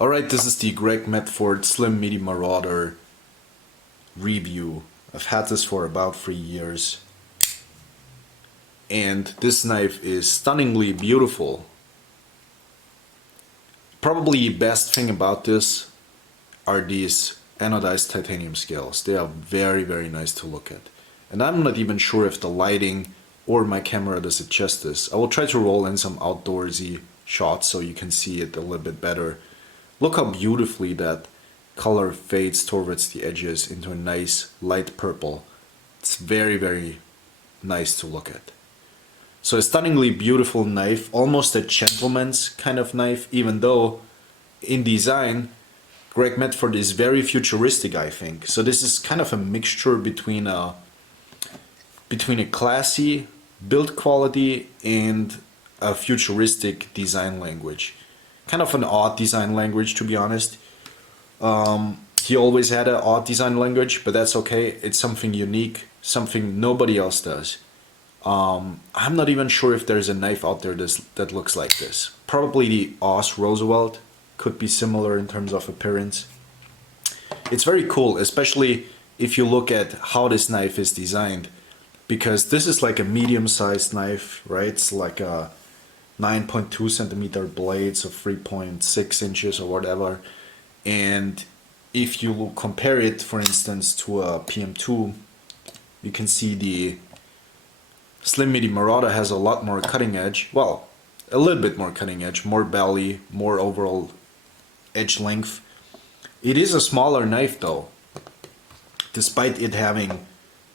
Alright, this is the Medford Slim Midi Marauder review. I've had this for about 3 years. And this knife is stunningly beautiful. Probably the best thing about this are these anodized titanium scales. They are very, very nice to look at. And I'm not even sure if the lighting or my camera does it justice. I will try to roll in some outdoorsy shots so you can see it a little bit better. Look how beautifully that color fades towards the edges into a nice light purple. It's very, very nice to look at. So a stunningly beautiful knife, almost a gentleman's kind of knife, even though in design Medford is very futuristic, I think. So this is kind of a mixture between a classy build quality and a futuristic design language. Kind of an odd design language, to be honest. He always had an odd design language, but that's okay. It's something unique, something nobody else does. I'm not even sure if there's a knife out there that looks like this. Probably the Oz Roosevelt could be similar in terms of appearance. It's very cool, especially if you look at how this knife is designed, because this is like a medium-sized knife, right? It's like a 9.2 centimeter blades of 3.6 inches or whatever. And if you compare it, for instance, to a PM2, you can see the Slim Midi Marauder has a lot more cutting edge. Well, a little bit more cutting edge, more belly, more overall edge length. It is a smaller knife though, despite it having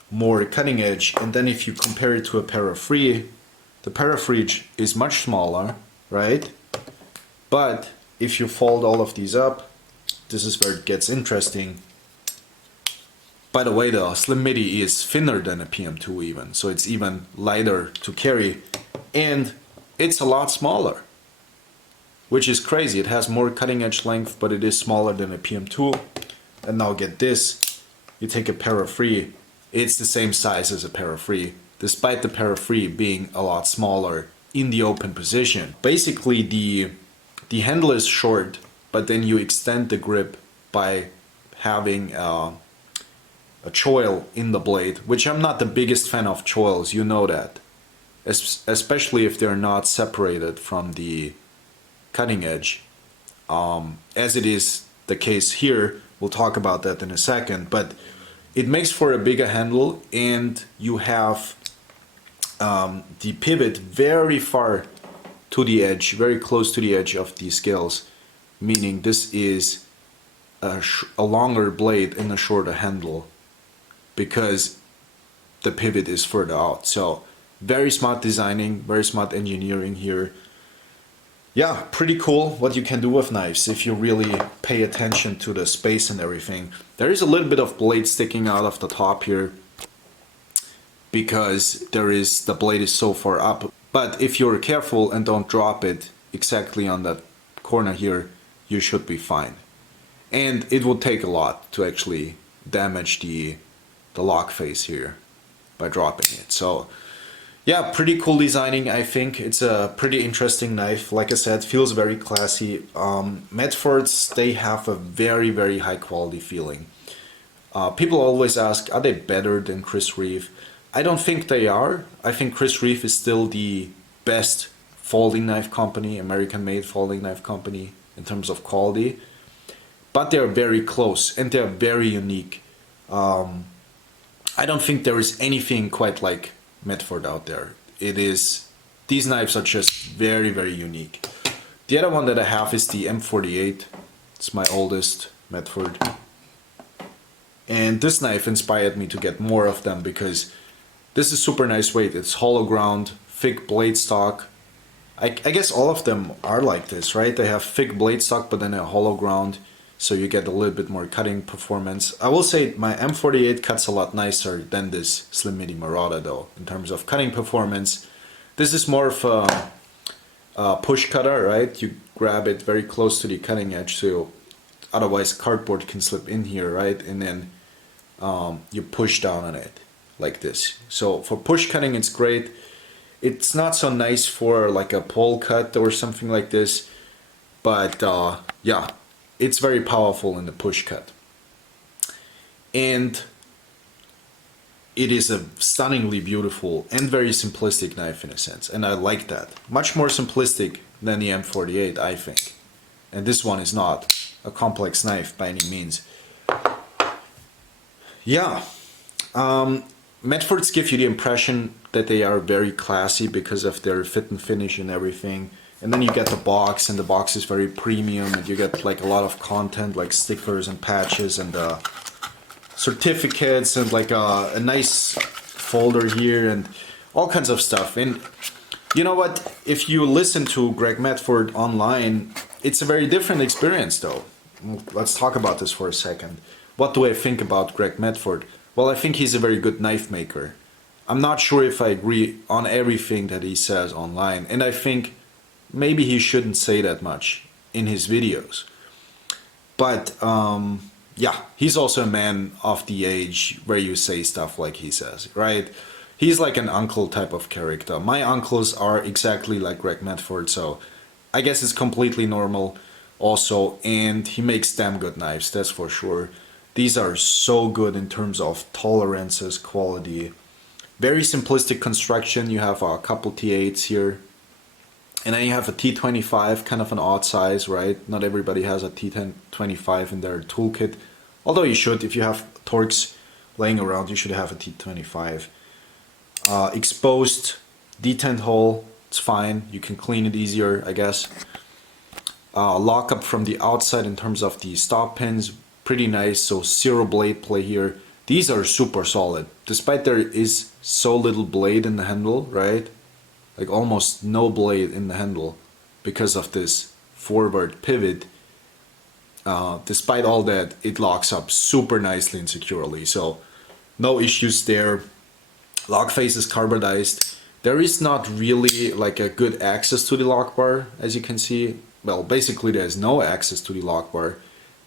more cutting edge. And then if you compare it to a Para Free, the Para Free is much smaller, right? But if you fold all of these up, this is where it gets interesting. By the way, the Slim Midi is thinner than a PM2 even, so it's even lighter to carry, and it's a lot smaller, which is crazy. It has more cutting edge length, but it is smaller than a PM2. And now get this, you take a Para Free, it's the same size as a Para Free, despite the Para Free being a lot smaller in the open position. Basically the handle is short, but then you extend the grip by having a choil in the blade, which I'm not the biggest fan of choils, you know that. Especially if they're not separated from the cutting edge. As it is the case here, we'll talk about that in a second, but it makes for a bigger handle, and you have the pivot very far to the edge, very close to the edge of the scales, meaning this is a longer blade and a shorter handle, because the pivot is further out. So very smart designing, very smart engineering here. Yeah, pretty cool what you can do with knives if you really pay attention to the space and everything. There is a little bit of blade sticking out of the top here because the blade is so far up. But if you're careful and don't drop it exactly on that corner here, you should be fine. And it would take a lot to actually damage the lock face here by dropping it. So yeah, pretty cool designing, I think. It's a pretty interesting knife. Like I said, feels very classy. Medfords, they have a very, very high quality feeling. People always ask, are they better than Chris Reeve? I don't think they are. I think Chris Reeve is still the best folding knife company, American-made folding knife company in terms of quality. But they're very close and they're very unique. I don't think there is anything quite like Medford out there. These knives are just very, very unique. The other one that I have is the M48. It's my oldest Medford. And this knife inspired me to get more of them because this is super nice weight. It's hollow ground, thick blade stock. I guess all of them are like this, right? They have thick blade stock but then a hollow ground, so you get a little bit more cutting performance. I will say my M48 cuts a lot nicer than this Slim Midi Marauder though, in terms of cutting performance. This is more of a push cutter, right? You grab it very close to the cutting edge, so otherwise cardboard can slip in here, right? And then you push down on it like this. So for push cutting it's great. It's not so nice for like a pole cut or something like this, but yeah, it's very powerful in the push cut. And it is a stunningly beautiful and very simplistic knife in a sense, and I like that. Much more simplistic than the M48, I think. And this one is not a complex knife by any means. Yeah, Medfords give you the impression that they are very classy because of their fit and finish and everything. And then you get the box, and the box is very premium, and you get like a lot of content like stickers and patches and certificates and like a nice folder here and all kinds of stuff. And you know what, if you listen to Greg Medford online, it's a very different experience though. Let's talk about this for a second. What do I think about Greg Medford? Well, I think he's a very good knife maker. I'm not sure if I agree on everything that he says online, and I think maybe he shouldn't say that much in his videos. But yeah, he's also a man of the age where you say stuff like he says, right? He's like an uncle type of character. My uncles are exactly like Greg Medford, so I guess it's completely normal also, and he makes damn good knives, that's for sure. These are so good in terms of tolerances, quality. Very simplistic construction. You have a couple T8s here. And then you have a T25, kind of an odd size, right? Not everybody has a T25 in their toolkit. Although you should, if you have Torx laying around, you should have a T25. Exposed detent hole, it's fine. You can clean it easier, I guess. Lockup from the outside in terms of the stop pins, pretty nice. So zero blade play here. These are super solid, despite there is so little blade in the handle, right? Like almost no blade in the handle because of this forward pivot. Despite all that, it locks up super nicely and securely, so no issues there. Lock face is carbonized. There is not really like a good access to the lock bar, as you can see. Well, basically there's no access to the lock bar,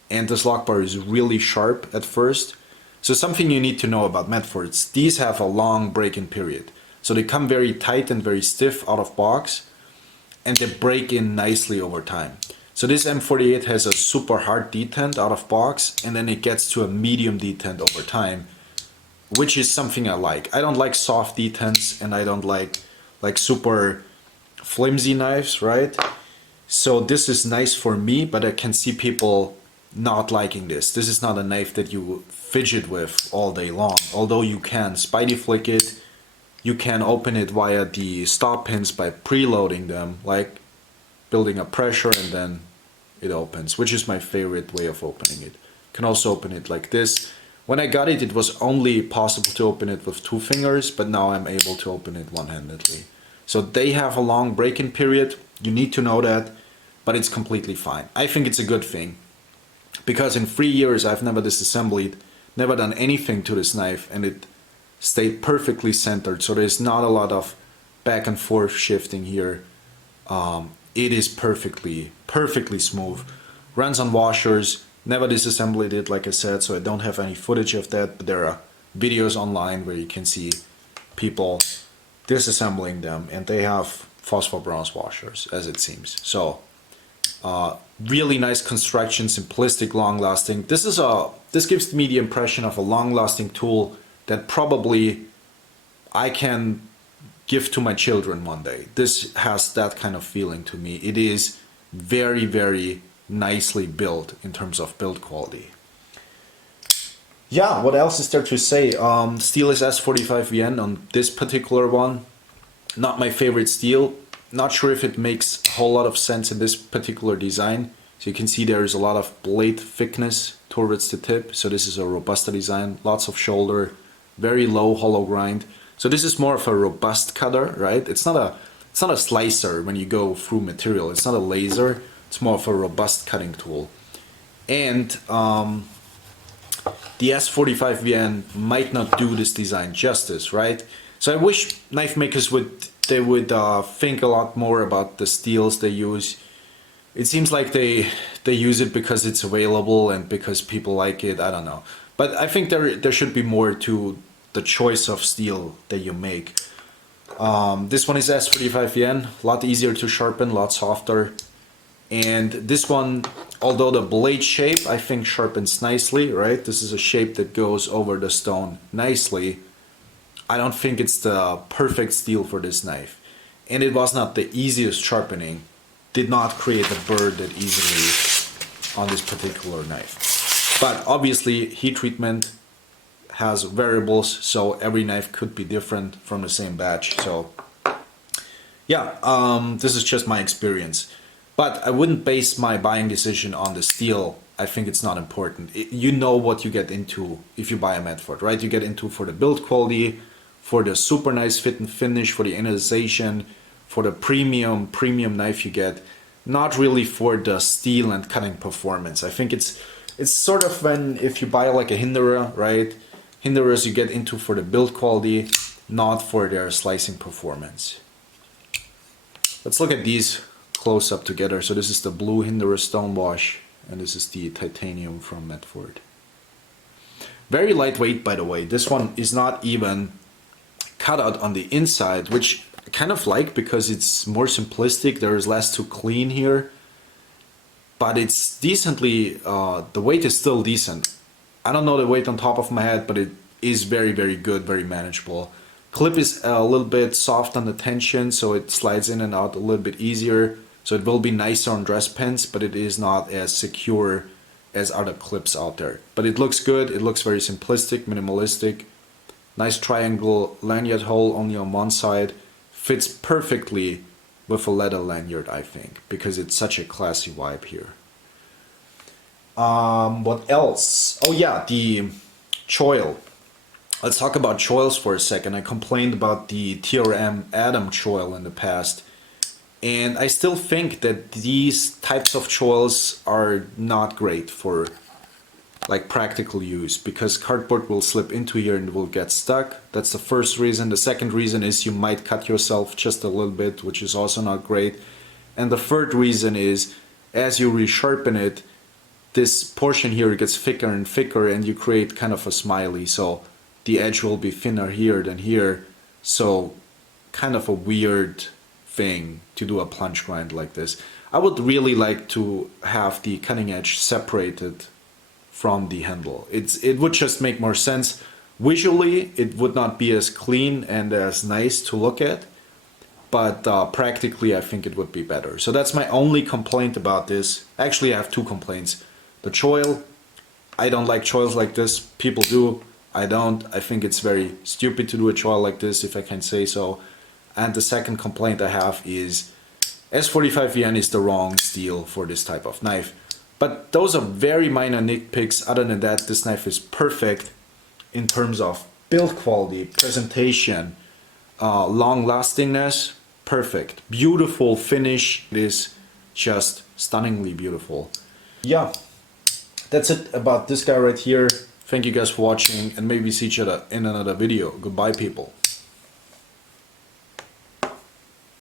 and this lock bar is really sharp at first. So something you need to know about Medfords, these have a long break-in period. So they come very tight and very stiff out of box, and they break in nicely over time. So this M48 has a super hard detent out of box, and then it gets to a medium detent over time, which is something I like. I don't like soft detents, and I don't like super flimsy knives, right? So this is nice for me, but I can see people not liking this. This is not a knife that you fidget with all day long, although you can spidey flick it. You can open it via the stop pins by preloading them, like building up pressure, and then it opens, which is my favorite way of opening it. You can also open it like this. When I got it, it was only possible to open it with 2 fingers, but now I'm able to open it one-handedly. So they have a long break-in period. You need to know that, but it's completely fine. I think it's a good thing, because in 3 years I've never disassembled, never done anything to this knife, and it stayed perfectly centered. So there's not a lot of back and forth shifting here. It is perfectly smooth. Runs on washers. Never disassembled it, like I said, so I don't have any footage of that, but there are videos online where you can see people disassembling them, and they have phosphor bronze washers, as it seems. So really nice construction, simplistic, long-lasting. This gives me the impression of a long-lasting tool that probably I can give to my children one day. This has that kind of feeling to me. It is very, very nicely built in terms of build quality. Yeah, what else is there to say? Steel is S45VN on this particular one. Not my favorite steel. Not sure if it makes a whole lot of sense in this particular design. So you can see there is a lot of blade thickness towards the tip. So this is a Robusta design, lots of shoulder, very low hollow grind. So this is more of a robust cutter, right? It's not a slicer when you go through material. It's not a laser. It's more of a robust cutting tool. And the S45VN might not do this design justice, right? So I wish knife makers would think a lot more about the steels they use. It seems like they use it because it's available and because people like it. I don't know, but I think there should be more to the choice of steel that you make. This one is S45VN, a lot easier to sharpen, a lot softer. And this one Although the blade shape I think sharpens nicely, right? This is a shape that goes over the stone nicely. I don't think it's the perfect steel for this knife. And it was not the easiest sharpening. Did not create the burr that easily on this particular knife. But obviously heat treatment has variables, so every knife could be different from the same batch. So yeah, this is just my experience. But I wouldn't base my buying decision on the steel. I think it's not important. You know what you get into if you buy a Medford, right? You get into for the build quality, for the super nice fit and finish, for the anodization, for the premium knife you get. Not really for the steel and cutting performance. I think it's sort of when if you buy like a Hinderer, right? Hinderers you get into for the build quality, not for their slicing performance. Let's look at these close up together. So this is the blue Hinderer Stonewash, and this is the titanium from Medford. Very lightweight, by the way. This one is not even cut out on the inside, which I kind of like because it's more simplistic. There is less to clean here, but it's decently, the weight is still decent. I don't know the weight on top of my head, but it is very, very good, very manageable. Clip is a little bit soft on the tension, so it slides in and out a little bit easier. So it will be nicer on dress pins, but it is not as secure as other clips out there. But it looks good, it looks very simplistic, minimalistic. Nice triangle lanyard hole only on one side. Fits perfectly with a leather lanyard, I think, because it's such a classy vibe here. What else? Oh yeah, the choil. Let's talk about choils for a second. I complained about the TRM Adam choil in the past, and I still think that these types of choils are not great for like practical use, because cardboard will slip into here and will get stuck. That's the first reason. The second reason is you might cut yourself just a little bit, which is also not great. And the third reason is as you resharpen it, this portion here gets thicker and thicker and you create kind of a smiley. So the edge will be thinner here than here. So kind of a weird thing to do a plunge grind like this. I would really like to have the cutting edge separated from the handle. It would just make more sense. Visually, it would not be as clean and as nice to look at, but practically I think it would be better. So that's my only complaint about this. Actually, I have two complaints. The choil, I don't like choils like this. People do, I don't. I think it's very stupid to do a choil like this, if I can say so. And the second complaint I have is S45VN is the wrong steel for this type of knife. But those are very minor nitpicks. Other than that, this knife is perfect in terms of build quality, presentation, long lastingness, perfect. Beautiful finish. It is just stunningly beautiful. Yeah, that's it about this guy right here. Thank you guys for watching, and maybe see each other in another video. Goodbye, people.